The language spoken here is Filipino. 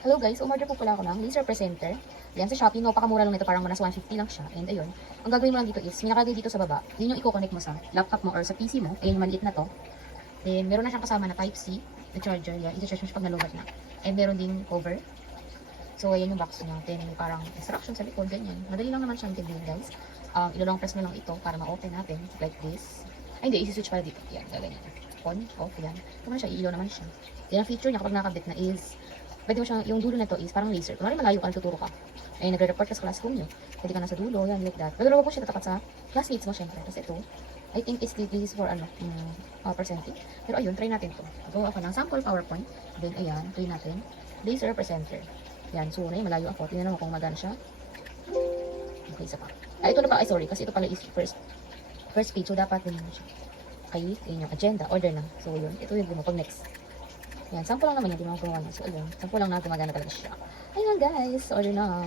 Hello guys, umorder po pala ako ng laser presenter. Yan sa Shopee, no, pakamura lang nito, parang nasa 150 lang siya. And ayun, ang gagawin mo lang dito is, may nakalagay dito sa baba, yun yung i-connect mo sa laptop mo or sa PC mo. Ayun yung maliit na to. Then meron na siyang kasama na Type-C na charger. Yan, i-charge mo siya pag nalubat na. And meron ding cover. So ayan yung box niya. Then may parang instruction sa likod, ganyan. Madali lang naman siyang intindihin guys. Ilo-long press mo lang ito para ma-open natin, like this. Ay hindi, isi-switch pala dito. Yan, gaganyan. On, off, yan. Ito naman siya, i-ilaw naman siya. Yan ang feature niya kapag nakakabit na is, pwede mo siyang, yung dulo na to is parang laser. Kunwari malayo ka, tuturo ka. Ay, nagre-report ka sa classroom niyo. Pwede ka nasa dulo, yan, like that. Pero wag po siya tatapat sa classmates mo, syempre. Tapos ito, I think this is for ano, percentage. Pero ayun, try natin to. Gawa ako ng sample PowerPoint. Then, ayan, try natin. Laser presenter. Yan, so, na malayo ako. Tingnan mo kung magana siya. Okay, isa pa. Ito na pa, sorry, kasi ito pala is first page. So, dapat din siya. Okay, yun yung agenda, order na. So, yun, ito yung pag next. Yan, sample lang naman yung gumawa niya. So, ayun, sample lang na gumagana talaga siya. Ayun guys, order na.